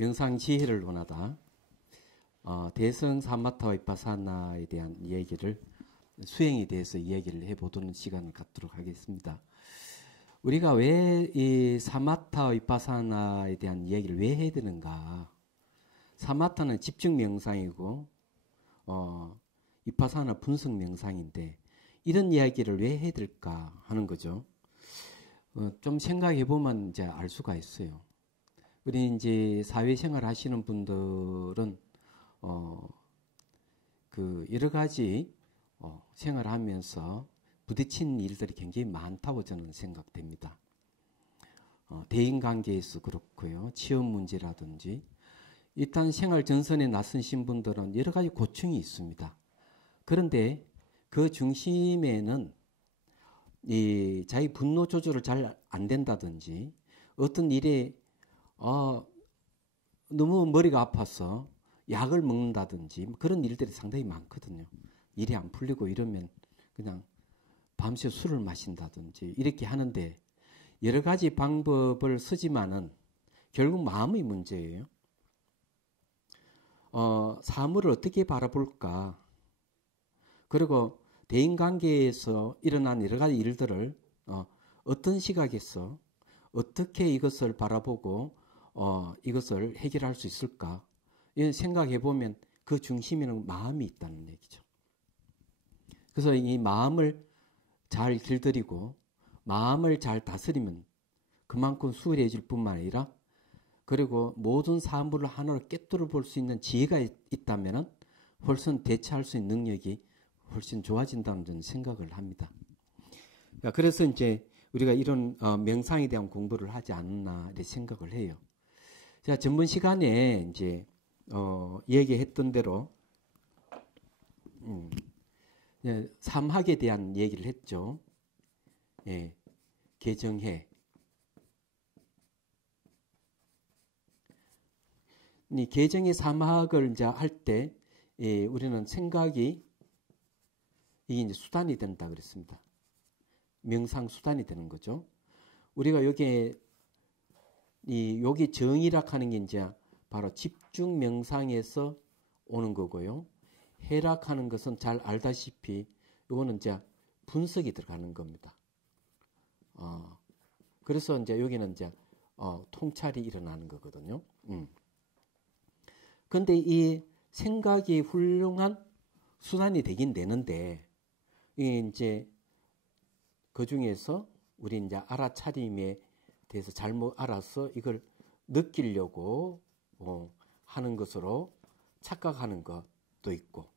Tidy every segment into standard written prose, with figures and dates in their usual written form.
명상 지혜를 논하다. 대성 사마타와 비파사나에 대한 이야기를 수행에 대해서 이야기를 해보도록 시간을 갖도록 하겠습니다. 우리가 왜 이 사마타와 비파사나에 대한 이야기를 왜 해야 되는가? 사마타는 집중 명상이고 비파사나 분석 명상인데 이런 이야기를 왜 해야 될까 하는 거죠. 좀 생각해 보면 이제 알 수가 있어요. 우리 이제 사회생활 하시는 분들은 그 여러 가지 생활하면서 부딪히는 일들이 굉장히 많다고 저는 생각됩니다. 대인관계에서 그렇고요, 취업 문제라든지 일단 생활 전선에 나서신 분들은 여러 가지 고충이 있습니다. 그런데 그 중심에는 이 자기 분노 조절을 잘 안 된다든지 어떤 일에 너무 머리가 아파서 약을 먹는다든지 그런 일들이 상당히 많거든요. 일이 안 풀리고 이러면 그냥 밤새 술을 마신다든지 이렇게 하는데 여러 가지 방법을 쓰지만은 결국 마음의 문제예요. 사물을 어떻게 바라볼까? 그리고 대인관계에서 일어난 여러 가지 일들을 어떤 시각에서 어떻게 이것을 바라보고 이것을 해결할 수 있을까? 이런 생각해 보면 그 중심에는 마음이 있다는 얘기죠. 그래서 이 마음을 잘 길들이고 마음을 잘 다스리면 그만큼 수월해질 뿐만 아니라 그리고 모든 사물을 하나로 꿰뚫어 볼 수 있는 지혜가 있다면 훨씬 대처할 수 있는 능력이 훨씬 좋아진다는 저는 생각을 합니다. 그래서 이제 우리가 이런 명상에 대한 공부를 하지 않나 이렇게 생각을 해요. 제가 전번 시간에 이제 얘기했던 대로 삼학에 대한 얘기를 했죠. 예, 개정해. 이 개정의 삼학을 이제 할 때 우리는 생각이 이게 이제 수단이 된다 그랬습니다. 명상 수단이 되는 거죠. 우리가 여기 정의라 하는 게 이제 바로 집중 명상에서 오는 거고요. 해락하는 것은 잘 알다시피 이거는 이제 분석이 들어가는 겁니다. 그래서 이제 여기는 이제 통찰이 일어나는 거거든요. 근데 이 생각이 훌륭한 수단이 되긴 되는데 이제 그 중에서 우리 이제 알아차림에 대해서 잘못 알아서 이걸 느끼려고 하는 것으로 착각하는 것도 있고,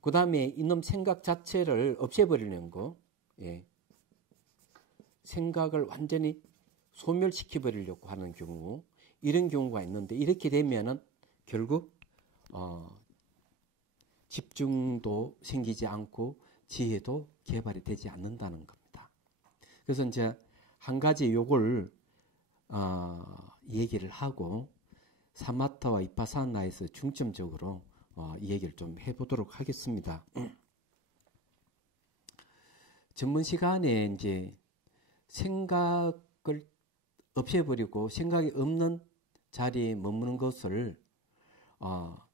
그 다음에 이놈 생각 자체를 없애버리는 거, 생각을 완전히 소멸시켜버리려고 하는 경우, 이런 경우가 있는데 이렇게 되면은 결국 집중도 생기지 않고 지혜도 개발이 되지 않는다는 겁니다. 그래서 이제 한 가지 요걸 얘기를 하고 사마타와 비파사나에서 중점적으로 이 얘기를 좀 해보도록 하겠습니다. 전문 시간에 이제 생각을 없애버리고 생각이 없는 자리에 머무는 것을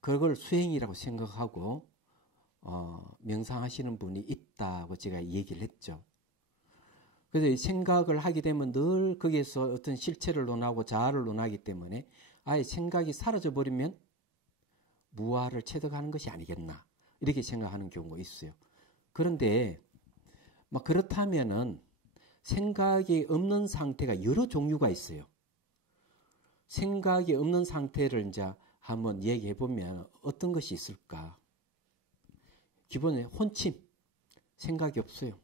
그걸 수행이라고 생각하고 명상하시는 분이 있다고 제가 얘기를 했죠. 그래서 생각을 하게 되면 늘 거기에서 어떤 실체를 논하고 자아를 논하기 때문에 아예 생각이 사라져 버리면 무아를 체득하는 것이 아니겠나 이렇게 생각하는 경우가 있어요. 그런데 그렇다면은 생각이 없는 상태가 여러 종류가 있어요. 생각이 없는 상태를 이제 한번 얘기해 보면 어떤 것이 있을까? 기본에 혼침, 생각이 없어요.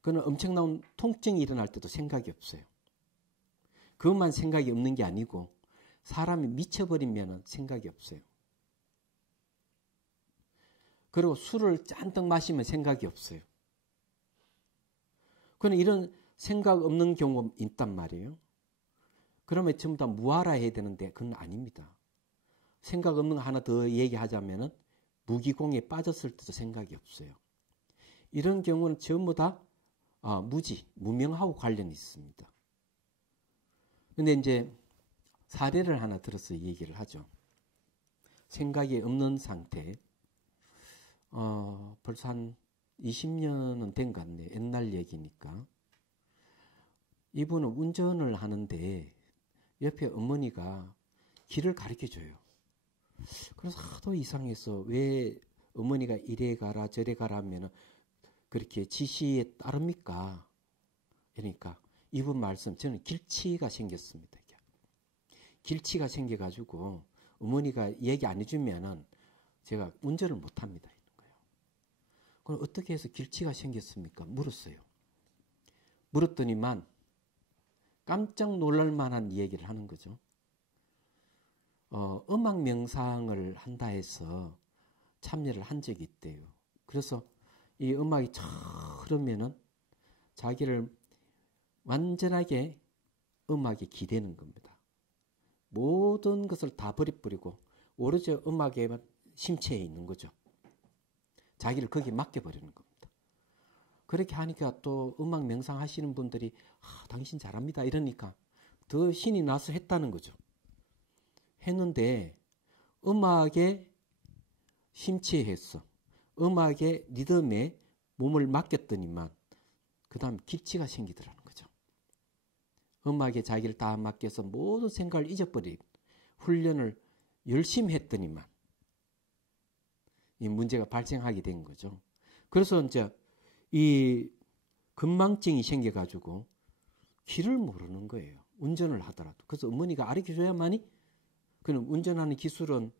그는 엄청난 통증이 일어날 때도 생각이 없어요. 그것만 생각이 없는 게 아니고 사람이 미쳐버리면 생각이 없어요. 그리고 술을 잔뜩 마시면 생각이 없어요. 그는 이런 생각 없는 경우가 있단 말이에요. 그러면 전부 다 무아라 해야 되는데 그건 아닙니다. 생각 없는 거 하나 더 얘기하자면은 무기공에 빠졌을 때도 생각이 없어요. 이런 경우는 전부 다 무지, 무명하고 관련이 있습니다. 근데 이제 사례를 하나 들어서 얘기를 하죠. 생각이 없는 상태. 벌써 한 20년은 된 것 같네요. 옛날 얘기니까. 이분은 운전을 하는데 옆에 어머니가 길을 가르쳐줘요. 그래서 하도 이상해서 왜 어머니가 이래 가라 저래 가라 하면 그렇게 지시에 따릅니까? 그러니까 이분 말씀, 저는 길치가 생겼습니다. 길치가 생겨가지고 어머니가 얘기 안 해주면은 제가 운전을 못합니다. 그럼 어떻게 해서 길치가 생겼습니까? 물었어요. 물었더니만 깜짝 놀랄 만한 얘기를 하는 거죠. 음악 명상을 한다 해서 참여를 한 적이 있대요. 그래서 이 음악이 촥 흐르면은 자기를 완전하게 음악에 기대는 겁니다. 모든 것을 다 버려버리고 오로지 음악에만 심취해 있는 거죠. 자기를 거기에 맡겨버리는 겁니다. 그렇게 하니까 또 음악 명상 하시는 분들이 당신 잘합니다 이러니까 더 신이 나서 했다는 거죠. 했는데 음악에 심취했어. 음악의 리듬에 몸을 맡겼더니만 그 다음 길치가 생기더라는 거죠. 음악에 자기를 다 맡겨서 모든 생각을 잊어버린 훈련을 열심히 했더니만 이 문제가 발생하게 된 거죠. 그래서 이제 이 건망증이 생겨가지고 길을 모르는 거예요. 운전을 하더라도. 그래서 어머니가 가르쳐줘야만이 그는 운전하는 기술은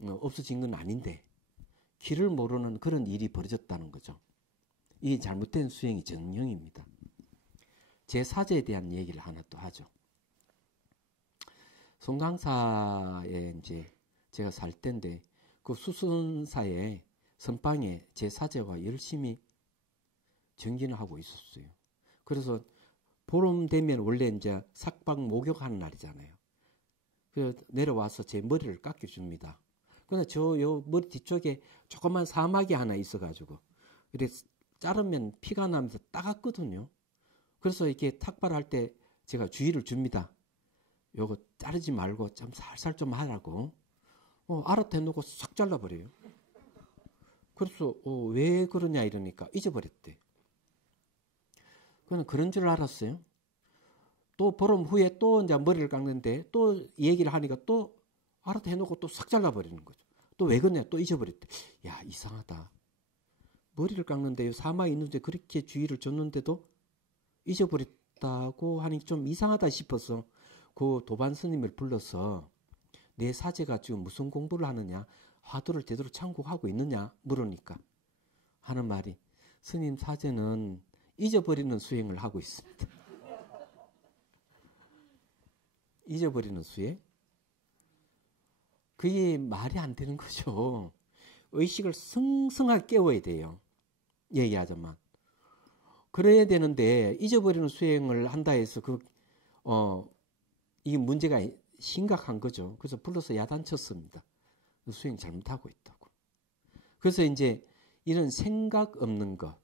없어진 건 아닌데 길을 모르는 그런 일이 벌어졌다는 거죠. 이 잘못된 수행이 정령입니다. 제 사제에 대한 얘기를 하나 또 하죠. 송강사에 이제 제가 살 때인데 그 수선사에 선방에 제 사제가 열심히 정진을 하고 있었어요. 그래서 보름 되면 원래 이제 삭박 목욕하는 날이잖아요. 그래서 내려와서 제 머리를 깎여줍니다. 근데 요 머리 뒤쪽에 조그만 사막이 하나 있어가지고 이렇게 자르면 피가 나면서 따갑거든요. 그래서 이렇게 탁발할 때 제가 주의를 줍니다. 요거 자르지 말고 좀 살살 좀 하라고. 알아대놓고 싹 잘라버려요. 그래서 왜 그러냐 이러니까 잊어버렸대. 그는 그런 줄 알았어요. 또 보름 후에 또 이제 머리를 깎는데 또 얘기를 하니까 또 알아대놓고 또 싹 잘라버리는 거죠. 또 왜 그러냐 또 잊어버렸대. 야 이상하다. 머리를 깎는데 사막이 있는데 그렇게 주의를 줬는데도 잊어버렸다고 하니 좀 이상하다 싶어서 그 도반 스님을 불러서 내 사제가 지금 무슨 공부를 하느냐, 화두를 제대로 참고하고 있느냐 물으니까 하는 말이 스님 사제는 잊어버리는 수행을 하고 있습니다. 잊어버리는 수행? 그게 말이 안 되는 거죠. 의식을 성성하게 깨워야 돼요. 얘기하자만. 그래야 되는데 잊어버리는 수행을 한다 해서 이게 문제가 심각한 거죠. 그래서 불러서 야단쳤습니다. 수행 잘못하고 있다고. 그래서 이제 이런 생각 없는 것,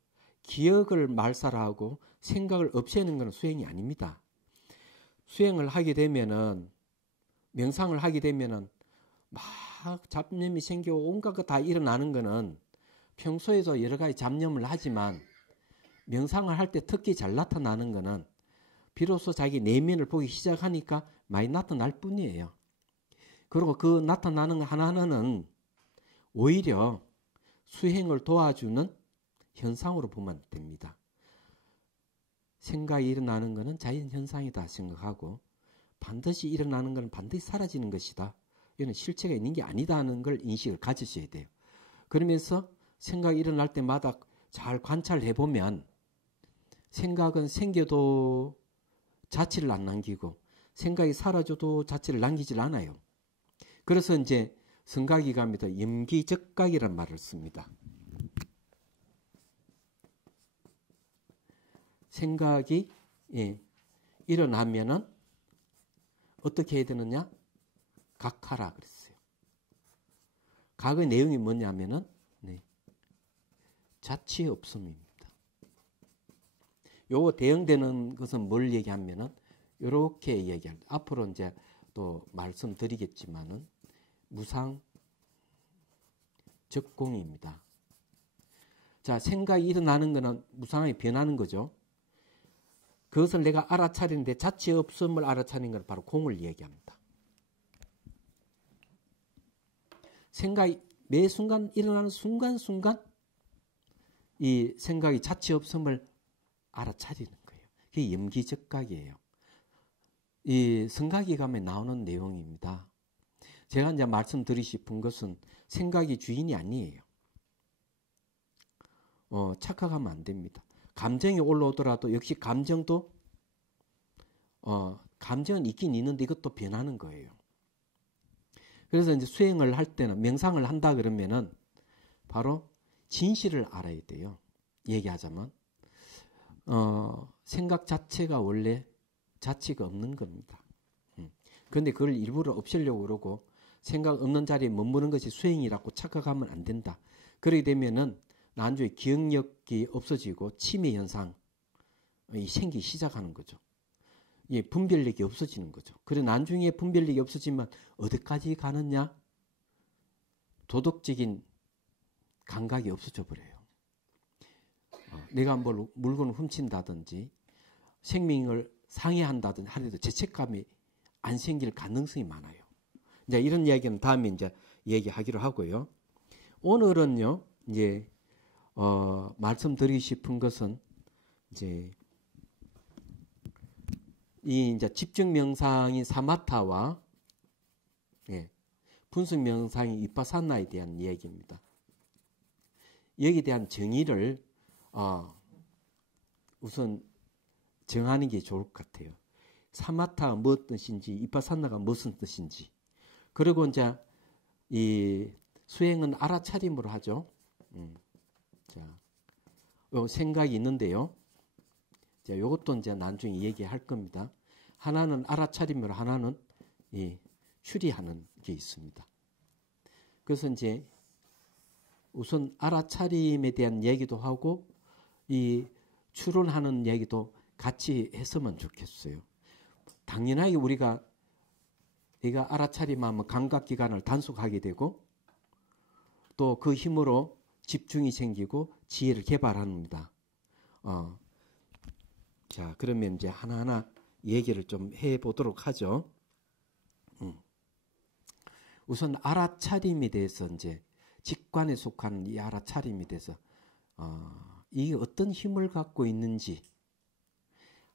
기억을 말살하고 생각을 없애는 건 수행이 아닙니다. 수행을 하게 되면은, 명상을 하게 되면은 막 잡념이 생겨 온갖 것 다 일어나는 거는 평소에도 여러 가지 잡념을 하지만 명상을 할 때 특히 잘 나타나는 거는 비로소 자기 내면을 보기 시작하니까 많이 나타날 뿐이에요. 그리고 그 나타나는 하나하나는 오히려 수행을 도와주는 현상으로 보면 됩니다. 생각이 일어나는 것은 자연현상이다 생각하고 반드시 일어나는 것은 반드시 사라지는 것이다. 이는 실체가 있는 게 아니다 하는 걸 인식을 가지셔야 돼요. 그러면서 생각이 일어날 때마다 잘 관찰해 보면 생각은 생겨도 자취를 안 남기고 생각이 사라져도 자취를 남기질 않아요. 그래서 이제 성각이 갑니다. 염기적각이라는 말을 씁니다. 생각이 일어나면은 어떻게 해야 되느냐? 각하라 그랬어요. 각의 내용이 뭐냐면은 자취 없음입니다. 요거 대응되는 것은 뭘 얘기하면은 이렇게 얘기할 앞으로 이제 또 말씀드리겠지만은 무상 적공입니다. 자, 생각이 일어나는 것은 무상하게 변하는 거죠. 그것을 내가 알아차리는데 자체 없음을 알아차리는 건 바로 공을 얘기합니다. 생각이 매 순간 일어나는 순간순간 이 생각이 자체 없음을 알아차리는 거예요. 그게 염기적각이에요. 이 성가기감에 나오는 내용입니다. 제가 이제 말씀드리고 싶은 것은 생각이 주인이 아니에요. 착각하면 안 됩니다. 감정이 올라오더라도 역시 감정도 감정은 있긴 있는데 이것도 변하는 거예요. 그래서 이제 수행을 할 때는 명상을 한다 그러면은 바로 진실을 알아야 돼요. 얘기하자면 생각 자체가 원래 자체가 없는 겁니다. 그런데 그걸 일부러 없애려고 그러고 생각 없는 자리에 머무는 것이 수행이라고 착각하면 안 된다. 그렇게 되면은 나중에 기억력이 없어지고 치매 현상이 생기기 시작하는 거죠. 예, 분별력이 없어지는 거죠. 그래 나중에 분별력이 없어지면 어디까지 가느냐? 도덕적인 감각이 없어져 버려요. 내가 뭘 물건을 훔친다든지 생명을 상해한다든지 하더라도 죄책감이 안 생길 가능성이 많아요. 이제 이런 이야기는 다음에 이제 얘기하기로 하고요. 오늘은요, 이제 말씀드리고 싶은 것은 이제 이 이제 집중 명상인 사마타와 분석 명상인 위파사나에 대한 이야기입니다. 여기에 대한 정의를 우선 정하는 게 좋을 것 같아요. 사마타가 무엇 뜻인지, 위파사나가 무슨 뜻인지. 그리고 이제 이 수행은 알아차림으로 하죠. 자, 생각이 있는데요. 자, 요것도 이제 나중에 얘기할 겁니다. 하나는 알아차림으로, 하나는 추리하는 게 있습니다. 그래서 이제 우선 알아차림에 대한 얘기도 하고 이 추론하는 얘기도 같이 했으면 좋겠어요. 당연하게 우리가 알아차림하면 감각기관을 단속하게 되고 또 그 힘으로 집중이 생기고 지혜를 개발합니다. 자, 그러면 이제 하나하나 얘기를 좀 해보도록 하죠. 우선 알아차림에 대해서 이제 직관에 속하는 이 알아차림에 대해서 이게 어떤 힘을 갖고 있는지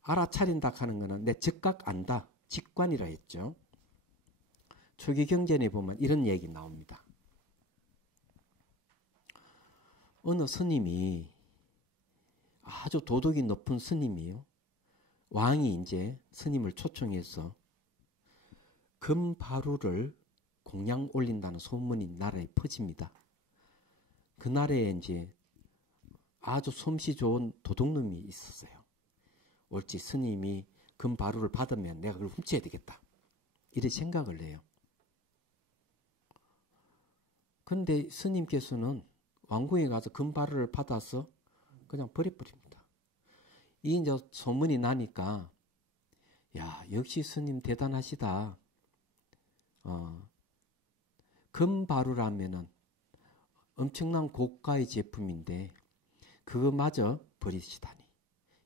알아차린다 하는 것은 내 즉각 안다, 직관이라 했죠. 초기 경전에 보면 이런 얘기 나옵니다. 어느 스님이 아주 도덕이 높은 스님이요. 왕이 이제 스님을 초청해서 금바루를 공양 올린다는 소문이 나라에 퍼집니다. 그 나라에 이제 아주 솜씨 좋은 도둑놈이 있었어요. 옳지, 스님이 금바루를 받으면 내가 그걸 훔쳐야 되겠다. 이런 생각을 해요. 그런데 스님께서는 왕궁에 가서 금바루를 받아서 그냥 버려버립니다. 이 이제 소문이 나니까 야, 역시 스님 대단하시다. 금바루라면은 엄청난 고가의 제품인데 그거마저 버리시다니.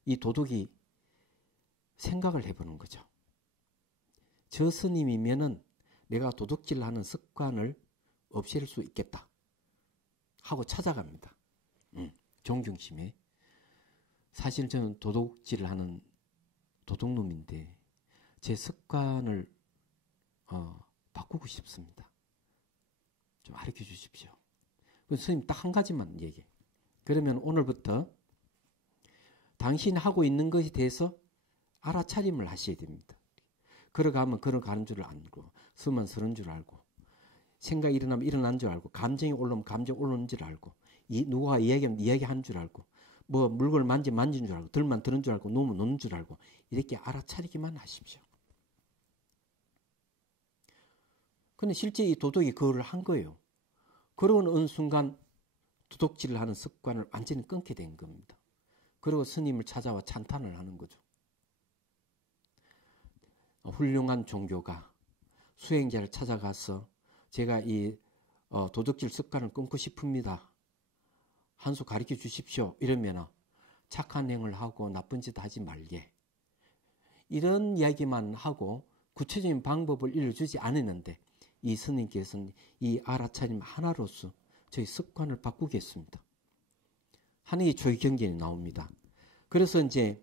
이 도둑이 생각을 해보는 거죠. 저 스님이면은 내가 도둑질하는 습관을 없앨 수 있겠다 하고 찾아갑니다. 존경심에. 사실 저는 도둑질을 하는 도둑놈인데 제 습관을 바꾸고 싶습니다. 좀 가르쳐 주십시오. 선생님 딱 한 가지만 얘기해. 그러면 오늘부터 당신이 하고 있는 것에 대해서 알아차림을 하셔야 됩니다. 걸어가면 걸어가는 줄 알고, 서면 서는 줄 알고, 생각이 일어나면 일어난 줄 알고, 감정이 올라오면 감정이 올라오는 줄 알고, 누가 이야기하면 이야기하는 줄 알고, 뭐 물건을 만진 줄 알고, 들만 드는 줄 알고, 놓으면 놓는 줄 알고, 이렇게 알아차리기만 하십시오. 근데 실제 이 도둑이 그걸 한 거예요. 그러고 어느 순간 도둑질을 하는 습관을 완전히 끊게 된 겁니다. 그리고 스님을 찾아와 찬탄을 하는 거죠. 훌륭한 종교가 수행자를 찾아가서 제가 이 도둑질 습관을 끊고 싶습니다. 한 수 가르쳐 주십시오. 이러면 착한 행을 하고 나쁜 짓 하지 말게. 이런 이야기만 하고 구체적인 방법을 일러주지 않았는데 이 스님께서는 이 알아차림 하나로서 저희 습관을 바꾸겠습니다 하는 게 조기 경전이 나옵니다. 그래서 이제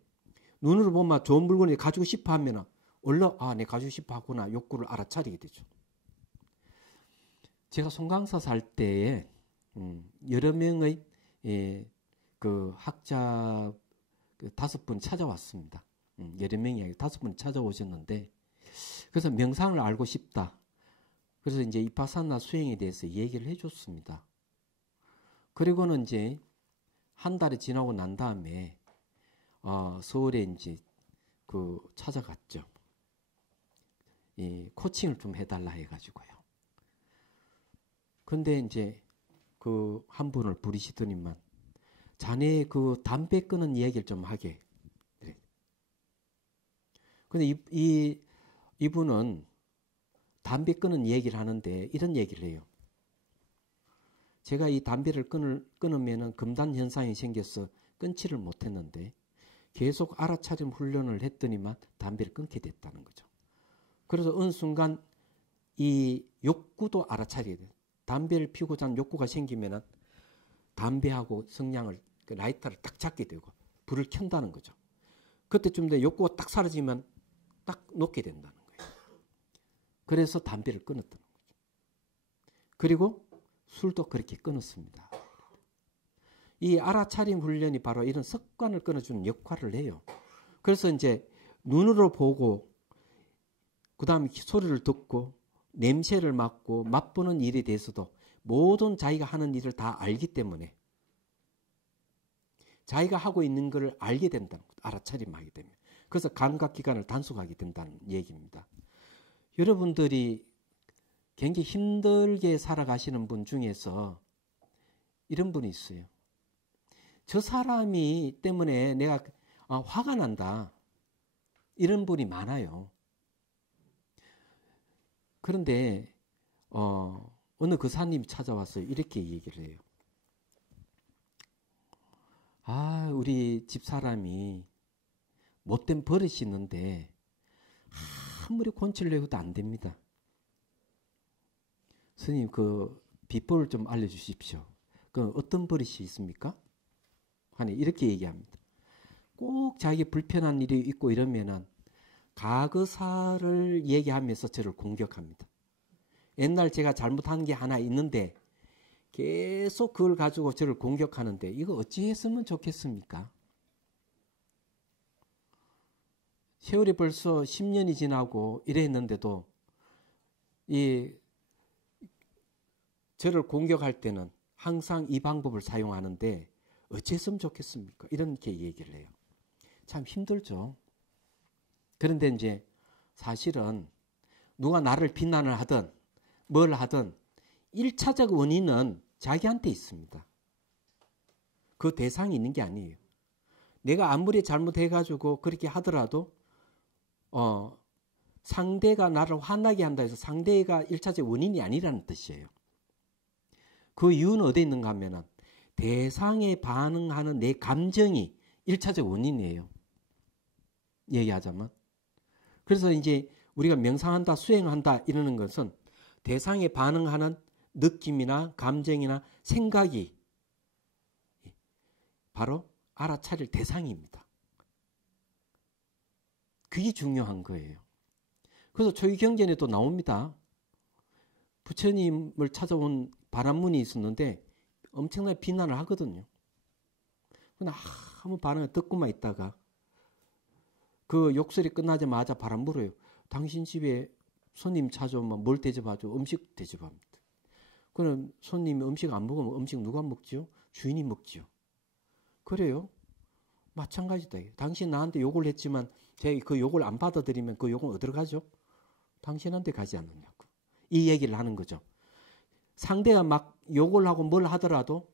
눈으로 보면 좋은 물건을 가지고 싶어 하면 얼른 내 가지고 싶어 하구나 욕구를 알아차리게 되죠. 제가 송강사 살 때에 여러 명의 그 학자 5분 찾아왔습니다. 여러 명이 5분 찾아오셨는데 그래서 명상을 알고 싶다. 그래서 이제 이파사나 수행에 대해서 얘기를 해줬습니다. 그리고는 이제 한 달이 지나고 난 다음에 서울에 이제 찾아갔죠. 코칭을 좀 해달라 해가지고요. 근데 이제 한 분을 부르시더니만 자네 담배 끊는 이야기를 좀 하게. 그래. 근데 이분은 담배 끊는 얘기를 하는데 이런 얘기를 해요. 제가 이 담배를 끊으면은 금단 현상이 생겨서 끊지를 못했는데 계속 알아차림 훈련을 했더니만 담배를 끊게 됐다는 거죠. 그래서 어느 순간 이 욕구도 알아차리게 돼요. 담배를 피우고자 하는 욕구가 생기면은 담배하고 성냥을 라이터를 딱 잡게 되고 불을 켠다는 거죠. 그때쯤 돼 욕구가 딱 사라지면 딱 놓게 된다는 거예요. 그래서 담배를 끊었다는 거죠. 그리고 술도 그렇게 끊었습니다. 이 알아차림 훈련이 바로 이런 습관을 끊어주는 역할을 해요. 그래서 이제 눈으로 보고 그 다음에 소리를 듣고 냄새를 맡고 맛보는 일에 대해서도 모든 자기가 하는 일을 다 알기 때문에 자기가 하고 있는 걸 알게 된다는 것, 알아차림하게 되면. 그래서 감각기관을 단속하게 된다는 얘기입니다. 여러분들이 굉장히 힘들게 살아가시는 분 중에서 이런 분이 있어요. 저 사람이 때문에 내가 화가 난다. 이런 분이 많아요. 그런데 어느 거사님이 찾아왔어요. 이렇게 얘기를 해요. 우리 집사람이 못된 버릇이 있는데 아무리 권치를 내고도 안 됩니다. 스님 비법을 좀 알려주십시오. 어떤 버릇이 있습니까? 하니 이렇게 얘기합니다. 꼭 자기 불편한 일이 있고 이러면은 과거사를 얘기하면서 저를 공격합니다. 옛날 제가 잘못한 게 하나 있는데 계속 그걸 가지고 저를 공격하는데 이거 어찌 했으면 좋겠습니까? 세월이 벌써 10년이 지나고 이래 했는데도 저를 공격할 때는 항상 이 방법을 사용하는데 어찌 했으면 좋겠습니까? 이렇게 얘기를 해요. 참 힘들죠. 그런데 이제 사실은 누가 나를 비난을 하든 뭘 하든 1차적 원인은 자기한테 있습니다. 그 대상이 있는 게 아니에요. 내가 아무리 잘못해가지고 그렇게 하더라도 상대가 나를 화나게 한다 해서 상대가 1차적 원인이 아니라는 뜻이에요. 그 이유는 어디에 있는가 하면은 대상에 반응하는 내 감정이 1차적 원인이에요. 얘기하자면. 그래서 이제 우리가 명상한다, 수행한다 이러는 것은 대상에 반응하는 느낌이나 감정이나 생각이 바로 알아차릴 대상입니다. 그게 중요한 거예요. 그래서 초기경전에도 나옵니다. 부처님을 찾아온 바람문이 있었는데 엄청나게 비난을 하거든요. 근데 아무 반응을 듣고만 있다가 그 욕설이 끝나자마자 바람 불어요. 당신 집에 손님 찾아오면 뭘 대접하죠? 음식 대접합니다. 그럼 손님이 음식 안 먹으면 음식 누가 먹죠? 주인이 먹죠. 그래요? 마찬가지다. 당신 나한테 욕을 했지만 제가 그 욕을 안 받아들이면 그 욕은 어디로 가죠? 당신한테 가지 않느냐고. 이 얘기를 하는 거죠. 상대가 막 욕을 하고 뭘 하더라도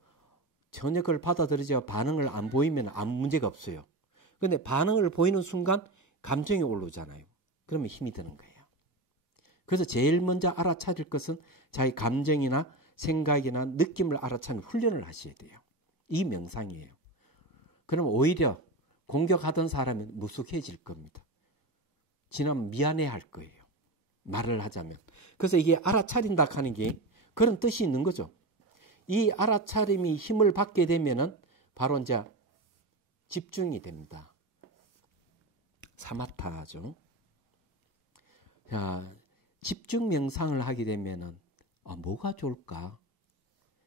전혀 그걸 받아들이지 반응을 안 보이면 아무 문제가 없어요. 그런데 반응을 보이는 순간 감정이 올라오잖아요. 그러면 힘이 드는 거예요. 그래서 제일 먼저 알아차릴 것은 자기 감정이나 생각이나 느낌을 알아차는 훈련을 하셔야 돼요. 이 명상이에요. 그럼 오히려 공격하던 사람이 무숙해질 겁니다. 지나면 미안해할 거예요. 말을 하자면. 그래서 이게 알아차린다 하는 게 그런 뜻이 있는 거죠. 이 알아차림이 힘을 받게 되면은 바로 이제 집중이 됩니다. 사마타죠. 자, 집중 명상을 하게 되면은 뭐가 좋을까?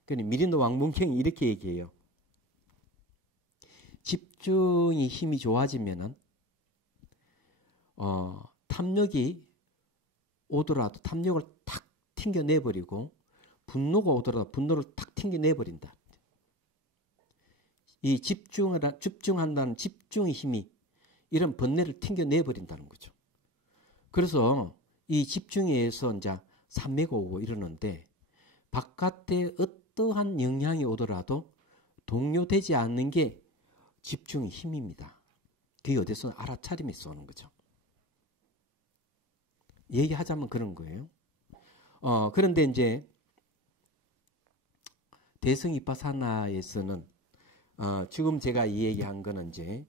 그러니까 미린도 왕문경이 이렇게 얘기해요. 집중이 힘이 좋아지면은 탐욕이 오더라도 탐욕을 탁 튕겨내버리고 분노가 오더라도 분노를 탁 튕겨내버린다. 이 집중한다는 집중의 힘이 이런 번뇌를 튕겨내버린다는 거죠. 그래서 이 집중에 의해서 이제 산매가 오고 이러는데 바깥에 어떠한 영향이 오더라도 동요되지 않는 게 집중의 힘입니다. 그게 어디서 알아차림에서 오는 거죠. 얘기하자면 그런 거예요. 그런데 이제 대성이파사나에서는 지금 제가 이 얘기한 거는 이제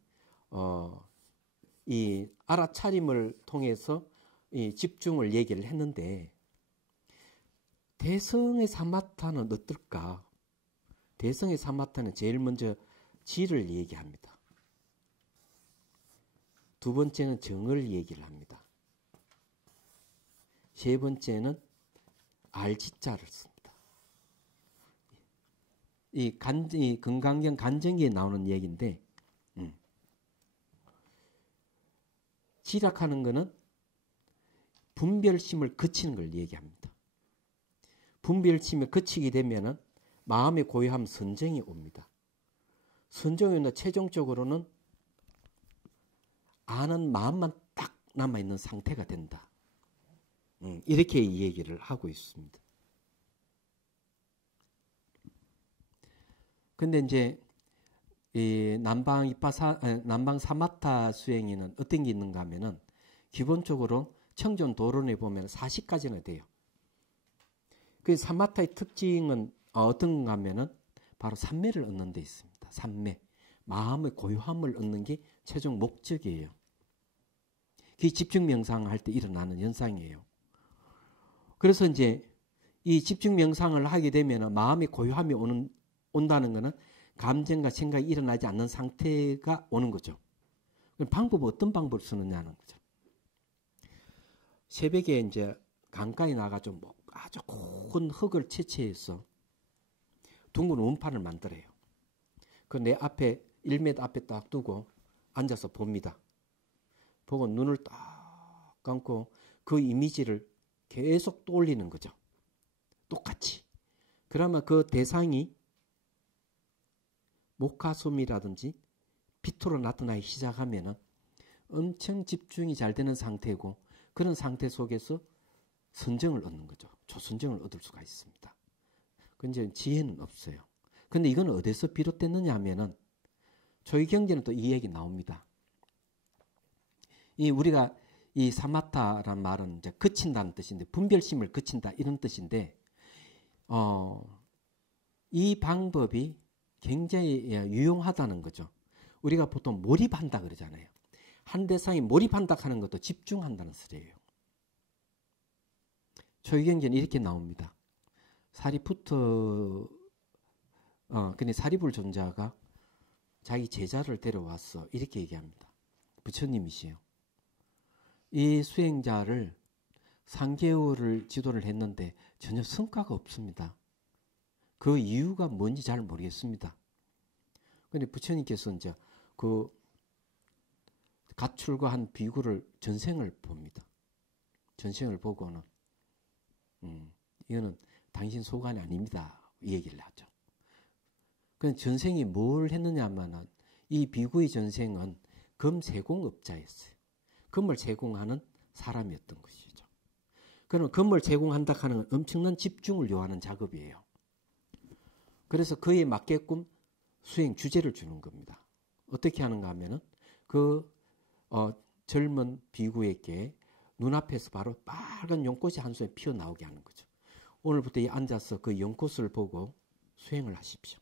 이 알아차림을 통해서 이 집중을 얘기를 했는데 대성의 사마타는 어떨까? 대성의 사마타는 제일 먼저 지를 얘기합니다. 두 번째는 정을 얘기를 합니다. 세 번째는 알지자를 씁니다. 이 금강경 간정기에 나오는 얘기인데 지락하는 것은 분별심을 그치는 걸 얘기합니다. 분별심이 그치게 되면은 마음의 고요함 선정이 옵니다. 선정이 오면 최종적으로는 아는 마음만 딱 남아있는 상태가 된다. 이렇게 이 얘기를 하고 있습니다. 근데 이제 이 남방 사마타 수행에는 어떤 게 있는가 하면은 기본적으로 청전 도론에 보면 40까지는 돼요. 그 사마타의 특징은 어떤가 하면은 바로 삼매를 얻는 데 있습니다. 삼매. 마음의 고요함을 얻는 게 최종 목적이에요. 그게 집중 명상할 때 일어나는 현상이에요. 그래서 이제 이 집중 명상을 하게 되면 마음의 고요함이 온다는 것은 감정과 생각이 일어나지 않는 상태가 오는 거죠. 그럼 방법은 어떤 방법을 쓰느냐는 거죠. 새벽에 이제 강가에 나가서 아주 큰 흙을 채취해서 둥근 원판을 만들어요. 그 내 앞에 1m 앞에 딱 두고 앉아서 봅니다. 보고 눈을 딱 감고 그 이미지를 계속 떠올리는 거죠. 똑같이. 그러면 그 대상이 목화솜이라든지 피토로 나타나기 시작하면은 엄청 집중이 잘 되는 상태고 그런 상태 속에서 선정을 얻는 거죠. 조선정을 얻을 수가 있습니다. 근데 지혜는 없어요. 근데 이건 어디서 비롯됐느냐 하면은 조이경전에 또 이 얘기 나옵니다. 우리가 이 사마타란 말은 이제 그친다는 뜻인데 분별심을 그친다 이런 뜻인데 이 방법이 굉장히 유용하다는 거죠. 우리가 보통 몰입한다 그러잖아요. 한 대상이 몰입한다 하는 것도 집중한다는 소리예요. 초기경전에 이렇게 나옵니다. 사리푸트 근데 사리불 존자가 자기 제자를 데려왔어. 이렇게 얘기합니다. 부처님이시요. 이 수행자를 3개월을 지도를 했는데 전혀 성과가 없습니다. 그 이유가 뭔지 잘 모르겠습니다. 근데 부처님께서 이제 그 가출과 한 비구를 전생을 봅니다. 전생을 보고는 이거는 당신 소관이 아닙니다. 이 얘기를 하죠. 그 전생이 뭘 했느냐 하면은 이 비구의 전생은 금세공업자였어요. 금을 제공하는 사람이었던 것이죠. 그러면 금을 제공한다 하는 건 엄청난 집중을 요하는 작업이에요. 그래서 그에 맞게끔 수행 주제를 주는 겁니다. 어떻게 하는가 하면은 그 젊은 비구에게 눈앞에서 바로 빨간 연꽃이 한 송이 피어나오게 하는 거죠. 오늘부터 이 앉아서 그 연꽃을 보고 수행을 하십시오.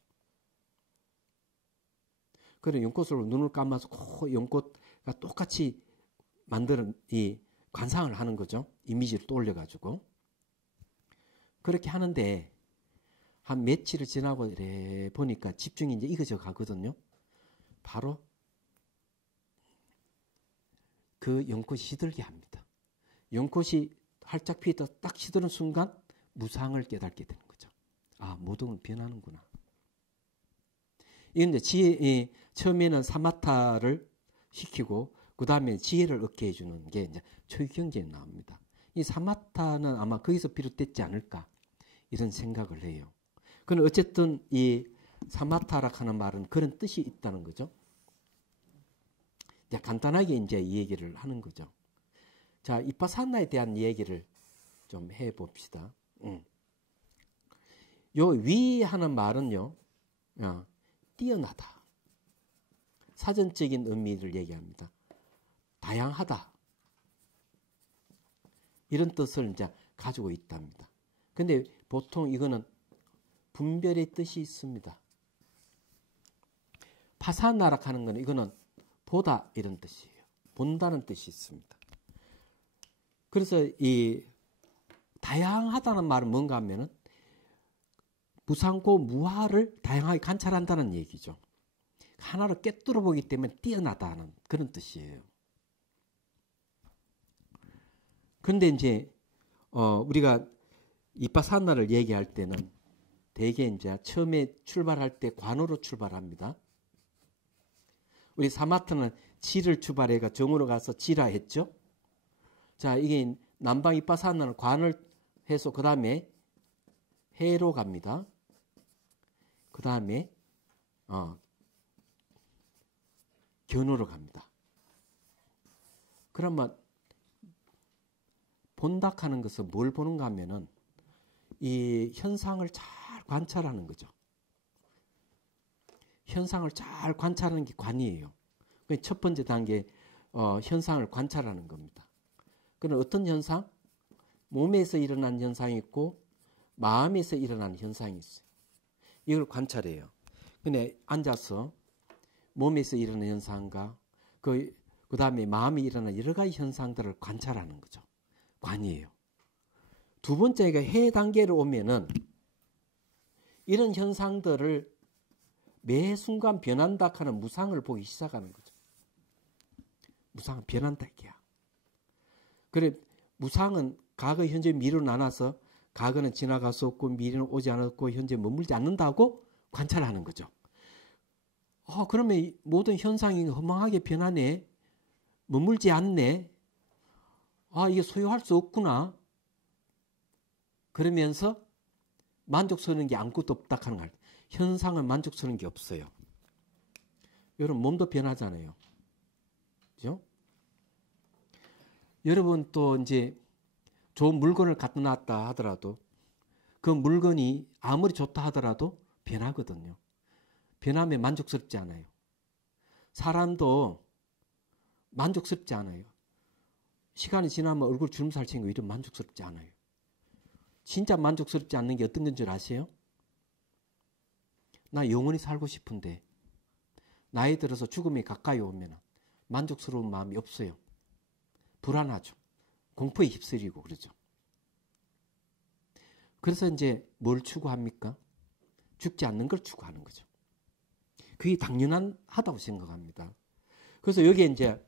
그래 연꽃으로 눈을 감아서 그 연꽃과 똑같이 만드는 이 관상을 하는 거죠. 이미지를 떠올려가지고. 그렇게 하는데 한 며칠을 지나고 이래 보니까 집중이 이제 익어져 가거든요. 바로 그 연꽃이 시들게 합니다. 연꽃이 활짝 피다 딱 시드는 순간 무상을 깨닫게 되는 거죠. 아, 모든 건 변하는구나. 이런데 지혜, 처음에는 사마타를 시키고 그 다음에 지혜를 얻게 해주는 게 이제 초기경제에 나옵니다. 이 사마타는 아마 거기서 비롯됐지 않을까 이런 생각을 해요. 그런데 어쨌든 이 사마타라 하는 말은 그런 뜻이 있다는 거죠. 이제 간단하게 이제 이 얘기를 하는 거죠. 자, 이빠사나에 대한 얘기를 좀 해봅시다. 요 위 하는 말은요, 뛰어나다. 사전적인 의미를 얘기합니다. 다양하다. 이런 뜻을 이제 가지고 있답니다. 근데 보통 이거는 분별의 뜻이 있습니다. 파사나락 하는 거는 이거는 보다 이런 뜻이에요. 본다는 뜻이 있습니다. 그래서 이 다양하다는 말은 뭔가 하면은 무상고 무하를 다양하게 관찰한다는 얘기죠. 하나를 꿰뚫어 보기 때문에 뛰어나다는 그런 뜻이에요. 그런데 이제 우리가 이빠사나를 얘기할 때는 대개 이제 처음에 출발할 때 관으로 출발합니다. 우리 사마타는 지를 출발해가 정으로 가서 지라 했죠. 자, 이게 남방 이빠사나는 관을 해서 그 다음에 해로 갑니다. 그 다음에 견으로 갑니다. 그러면 본닥하는 것은 뭘 보는가 하면은 이 현상을 잘 관찰하는 거죠. 현상을 잘 관찰하는 게 관이에요. 첫 번째 단계 현상을 관찰하는 겁니다. 그럼 어떤 현상? 몸에서 일어난 현상이 있고 마음에서 일어나는 현상이 있어요. 이걸 관찰해요. 근데 앉아서 몸에서 일어나는 현상과 그 다음에 마음에 일어나는 여러 가지 현상들을 관찰하는 거죠. 관이에요. 두 번째가 해 단계로 오면은 이런 현상들을 매 순간 변한다 하는 무상을 보기 시작하는 거죠. 무상은 변한다 이게야. 그래 무상은 과거, 현재, 미래로 나눠서 과거는 지나갔었고 미래는 오지 않았고 현재 머물지 않는다고 관찰하는 거죠. 그러면 모든 현상이 허망하게 변하네. 머물지 않네. 이게 소유할 수 없구나. 그러면서 만족스러운 게 아무것도 없다 하는 거예요. 현상은 만족스러운 게 없어요. 여러분 몸도 변하잖아요. 그죠? 여러분 또 이제 좋은 물건을 갖다 놨다 하더라도 그 물건이 아무리 좋다 하더라도 변하거든요. 변하면 만족스럽지 않아요. 사람도 만족스럽지 않아요. 시간이 지나면 얼굴 주름살 치는 거 이런 만족스럽지 않아요. 진짜 만족스럽지 않는 게 어떤 건 줄 아세요? 나 영원히 살고 싶은데 나이 들어서 죽음이 가까이 오면 만족스러운 마음이 없어요. 불안하죠. 공포에 휩쓸리고 그러죠. 그래서 이제 뭘 추구합니까? 죽지 않는 걸 추구하는 거죠. 그게 당연하다고 생각합니다. 그래서 여기에 이제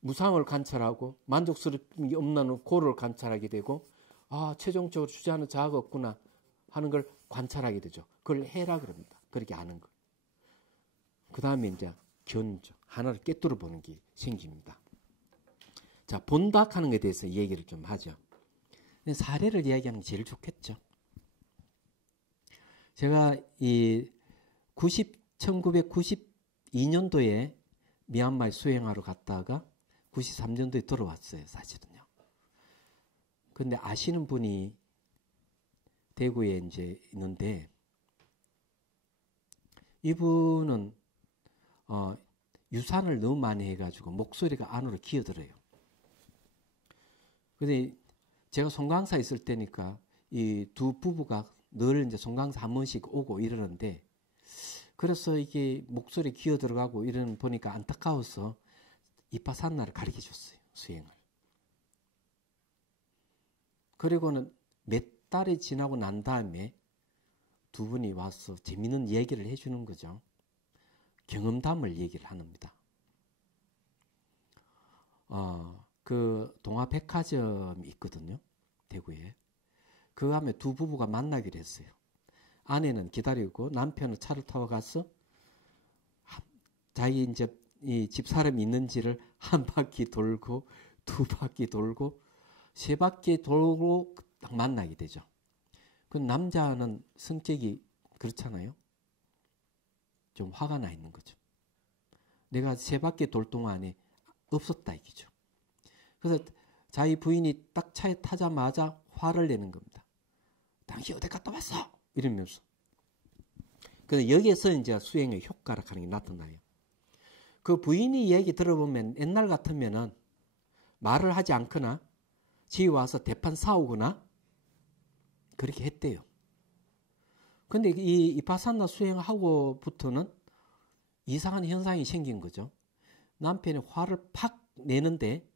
무상을 관찰하고 만족스럽게 없는 고를 관찰하게 되고 최종적으로 주저하는 자아가 없구나 하는 걸 관찰하게 되죠. 그걸 해라 그럽니다. 그렇게 아는 걸. 그 다음에 이제 견죠. 하나를 꿰뚫어 보는 게 생깁니다. 자, 본닥하는 것에 대해서 얘기를 좀 하죠. 사례를 이야기하는 게 제일 좋겠죠. 제가 1992년도에 미얀마에 수행하러 갔다가 93년도에 들어왔어요, 사실은요. 근데 아시는 분이 대구에 이제 있는데 이분은 유산을 너무 많이 해가지고 목소리가 안으로 기어들어요. 근데 제가 송강사 있을 때니까 이 두 부부가 늘 이제 송강사 한 번씩 오고 이러는데, 그래서 이게 목소리 기어 들어가고 이런 보니까 안타까워서 이파산나를 가르쳐 줬어요. 수행을. 그리고는 몇 달이 지나고 난 다음에 두 분이 와서 재밌는 얘기를 해주는 거죠. 경험담을 얘기를 합니다. 그 동화백화점이 있거든요. 대구에. 그 다음에 두 부부가 만나기로 했어요. 아내는 기다리고 남편은 차를 타고 가서 자기 이제 이 집사람이 있는지를 한 바퀴 돌고 두 바퀴 돌고 세 바퀴 돌고 딱 만나게 되죠. 그 남자는 성격이 그렇잖아요. 좀 화가 나 있는 거죠. 내가 세 바퀴 돌 동안에 없었다 이기죠. 그래서 자기 부인이 딱 차에 타자마자 화를 내는 겁니다. 당신 어디 갔다 왔어? 이러면서. 그래서 여기에서 이제 수행의 효과라는 게 나타나요. 그 부인이 얘기 들어보면 옛날 같으면은 말을 하지 않거나 집에 와서 대판 싸우거나 그렇게 했대요. 근데 이 이파산나 수행하고부터는 이상한 현상이 생긴 거죠. 남편이 화를 팍 내는데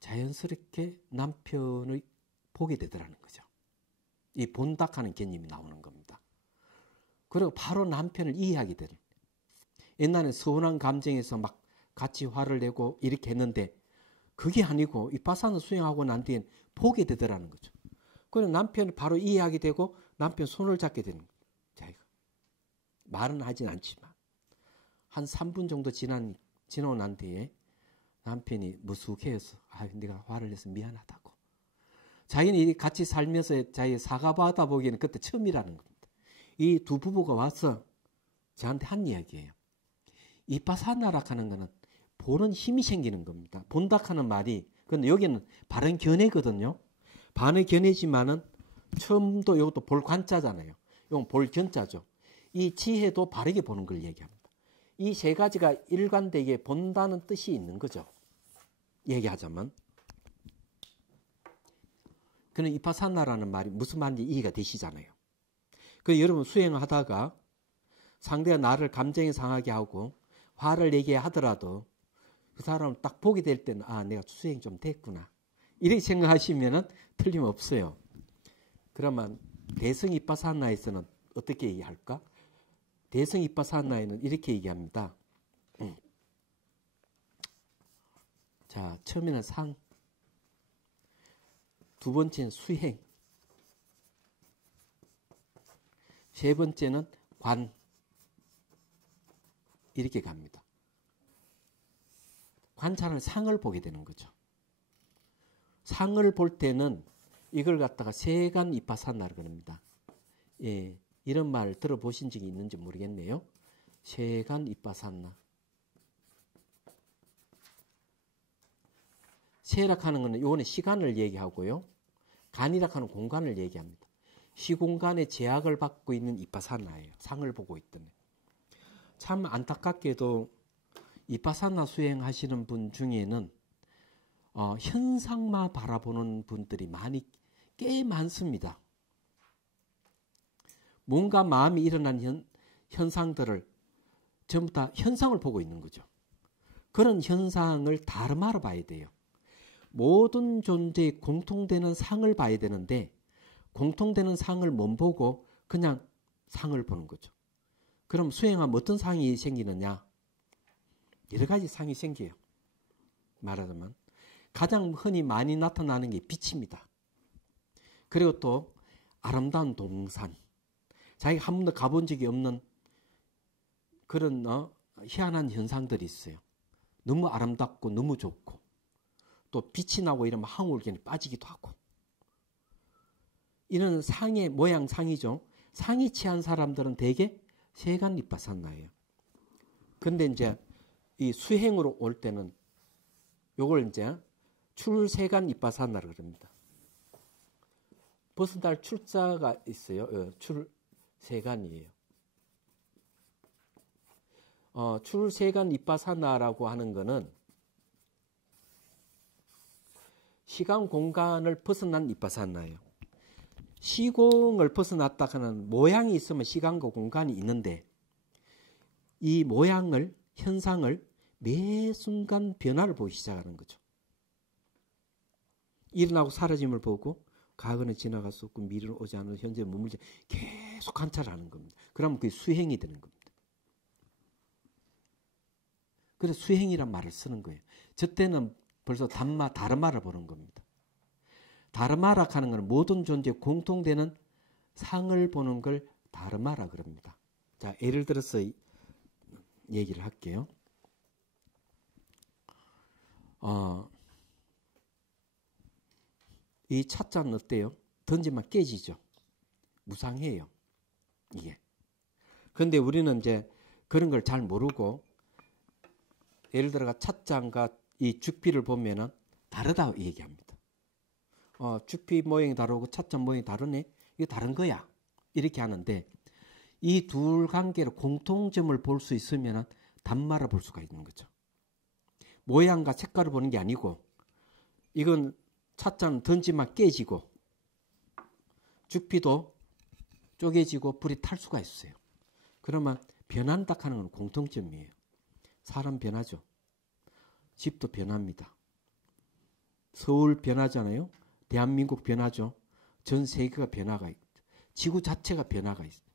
자연스럽게 남편을 보게 되더라는 거죠. 이 본닥하는 개념이 나오는 겁니다. 그리고 바로 남편을 이해하게 되는. 옛날에 서운한 감정에서 막 같이 화를 내고 이렇게 했는데 그게 아니고 이파산나 수행하고 난 뒤엔 보게 되더라는 거죠. 그래서 남편을 바로 이해하게 되고 남편 손을 잡게 되는 거예요. 자기가. 말은 하진 않지만 한 3분 정도 지나고 난 뒤에 남편이 무수해서 네가 화를 내서 미안하다고. 자기는 같이 살면서 자기 사과받아 보기에는 그때 처음이라는 겁니다. 이 두 부부가 와서 저한테 한 이야기예요. 이파사나라 하는 거는 보는 힘이 생기는 겁니다. 본다하는 말이, 근데 여기는 바른 견해거든요. 바른 견해지만은 처음도 이것도 볼 관자잖아요. 이건 볼 견자죠. 이 지혜도 바르게 보는 걸 얘기합니다. 이 세 가지가 일관되게 본다는 뜻이 있는 거죠. 얘기하자면. 그는 이파사나라는 말이 무슨 말인지 이해가 되시잖아요. 그 여러분 수행을 하다가 상대가 나를 감정이 상하게 하고 화를 내게 하더라도 그 사람을 딱 보게 될 때는 내가 수행이 좀 됐구나. 이렇게 생각하시면은 틀림없어요. 그러면 대성 이파사나에서는 어떻게 얘기할까? 대성 이파사나에는 이렇게 얘기합니다. 자, 처음에는 상, 두 번째는 수행, 세 번째는 관, 이렇게 갑니다. 관찰은 상을 보게 되는 거죠. 상을 볼 때는 이걸 갖다가 세간 이파사나를 그럽니다. 예, 이런 말 들어보신 적이 있는지 모르겠네요. 세간 이파사나. 세락하는 것은 요거는 시간을 얘기하고요. 간이락하는 공간을 얘기합니다. 시공간의 제약을 받고 있는 이파사나예요. 상을 보고 있다면. 참 안타깝게도 이파사나 수행하시는 분 중에는 현상만 바라보는 분들이 꽤 많습니다. 뭔가 마음이 일어난 현상들을 전부 다 현상을 보고 있는 거죠. 그런 현상을 다름하러 봐야 돼요. 모든 존재에 공통되는 상을 봐야 되는데 공통되는 상을 못 보고 그냥 상을 보는 거죠. 그럼 수행하면 어떤 상이 생기느냐? 여러 가지 상이 생겨요. 말하자면 가장 흔히 많이 나타나는 게 빛입니다. 그리고 또 아름다운 동산. 자기가 한 번도 가본 적이 없는 그런 희한한 현상들이 있어요. 너무 아름답고 너무 좋고 또 빛이 나고 이러면 항울견이 빠지기도 하고 이런 상의 모양 상이죠. 상이 취한 사람들은 대개 세간 이파사나예요. 근데 이제 이 수행으로 올 때는 요걸 이제 출세간 이파사나를 그럽니다. 벗은 출자가 있어요. 출세간이에요. 출세간 이파사나라고 하는 거는 시간 공간을 벗어난 이빠사나예요. 시공을 벗어났다 하는 모양이 있으면 시간과 공간이 있는데 이 모양을 현상을 매 순간 변화를 보기 시작하는 거죠. 일어나고 사라짐을 보고 과거는 지나갔었고 미래는 오지 않은 현재 머물지 계속 관찰하는 겁니다. 그러면 그게 수행이 되는 겁니다. 그래서 수행이란 말을 쓰는 거예요. 저 때는 벌써 다르마를 보는 겁니다. 다르마라 하는 것은 모든 존재에 공통되는 상을 보는 걸 다르마라 그럽니다. 자, 예를 들어서 얘기를 할게요. 이 찻잔 어때요? 던지면 깨지죠. 무상해요. 이게. 그런데 우리는 이제 그런 걸 잘 모르고 예를 들어가 찻잔과 이 죽피를 보면은 다르다고 얘기합니다. 죽피 모양이 다르고 찻잔 모양이 다르네? 이게 다른 거야. 이렇게 하는데 이 둘 관계로 공통점을 볼 수 있으면은 단말을 볼 수가 있는 거죠. 모양과 색깔을 보는 게 아니고 이건 찻잔 던지면 깨지고 죽피도 쪼개지고 불이 탈 수가 있어요. 그러면 변한다 하는 건 공통점이에요. 사람 변하죠. 집도 변합니다. 서울 변하잖아요. 대한민국 변하죠. 전 세계가 변화가 있죠. 지구 자체가 변화가 있어요.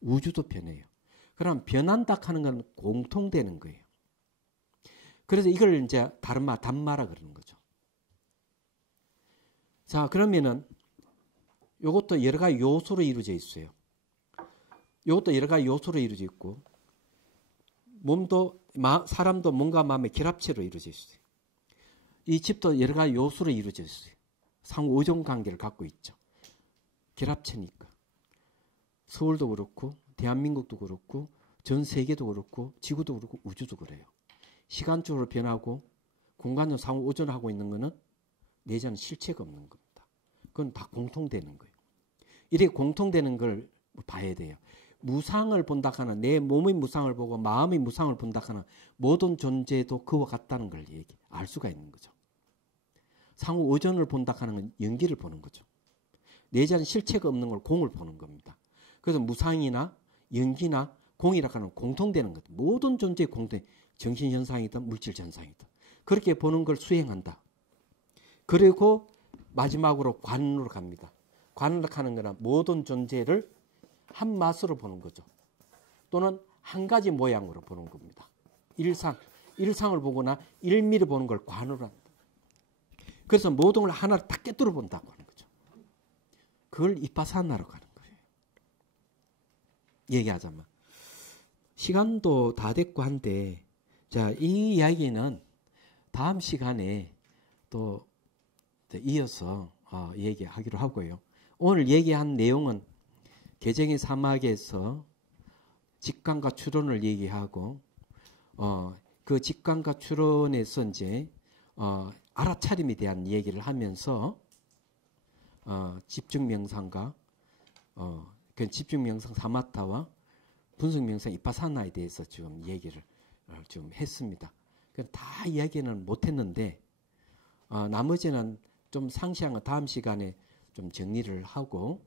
우주도 변해요. 그럼 변한다 하는 건 공통되는 거예요. 그래서 이걸 이제 단마라 그러는 거죠. 자, 그러면은 이것도 여러 가지 요소로 이루어져 있어요. 이것도 여러 가지 요소로 이루어져 있고 사람도 몸과 마음의 결합체로 이루어져 있어요. 이 집도 여러 가지 요소로 이루어져 있어요. 상호 의존 관계를 갖고 있죠. 결합체니까. 서울도 그렇고 대한민국도 그렇고 전 세계도 그렇고 지구도 그렇고 우주도 그래요. 시간적으로 변하고 공간적으로 상호 의존하고 있는 것은 내자는 실체가 없는 겁니다. 그건 다 공통되는 거예요. 이렇게 공통되는 걸 봐야 돼요. 무상을 본다 하는 내 몸의 무상을 보고 마음의 무상을 본다 하는 모든 존재도 그와 같다는 걸 알 수가 있는 거죠. 상호 의존을 본다 하는 건 연기를 보는 거죠. 내자는 실체가 없는 걸 공을 보는 겁니다. 그래서 무상이나 연기나 공이라 하는 공통되는 것. 모든 존재의 공통, 정신현상이든 물질현상이든. 그렇게 보는 걸 수행한다. 그리고 마지막으로 관으로 갑니다. 관으로 하는 거는 모든 존재를 한 맛으로 보는 거죠. 또는 한 가지 모양으로 보는 겁니다. 일상을 보거나 일미를 보는 걸 관으로 한다. 그래서 모든 걸 하나를 딱 깨뜨려 본다고 하는 거죠. 그걸 이빠사나라고 하는 거예요. 얘기하자면. 시간도 다 됐고 한데, 자, 이 이야기는 다음 시간에 또 이어서 얘기하기로 하고요. 오늘 얘기한 내용은 개정의 사막에서 직관과 추론을 얘기하고 그 직관과 추론에서 이제 알아차림에 대한 얘기를 하면서 집중명상과 그 집중명상 사마타와 분석명상 이빠사나에 대해서 지금 얘기를 좀 했습니다. 다 이야기는 못했는데 나머지는 좀 상세한 거 다음 시간에 좀 정리를 하고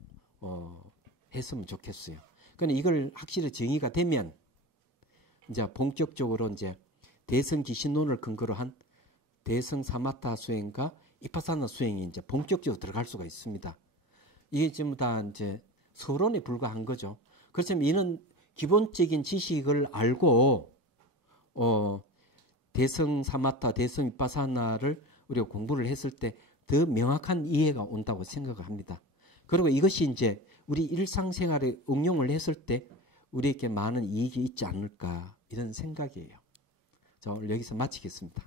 했으면 좋겠어요. 그런데 이걸 확실히 정의가 되면 이제 본격적으로 이제 대성 기신론을 근거로 한 대성 사마타 수행과 이빠사나 수행이 이제 본격적으로 들어갈 수가 있습니다. 이게 전부 다 이제 서론에 불과한 거죠. 그렇지만 이는 기본적인 지식을 알고 대성 사마타, 대성 이빠사나를 우리가 공부를 했을 때 더 명확한 이해가 온다고 생각을 합니다. 그리고 이것이 이제 우리 일상생활에 응용을 했을 때 우리에게 많은 이익이 있지 않을까 이런 생각이에요. 자, 오늘 여기서 마치겠습니다.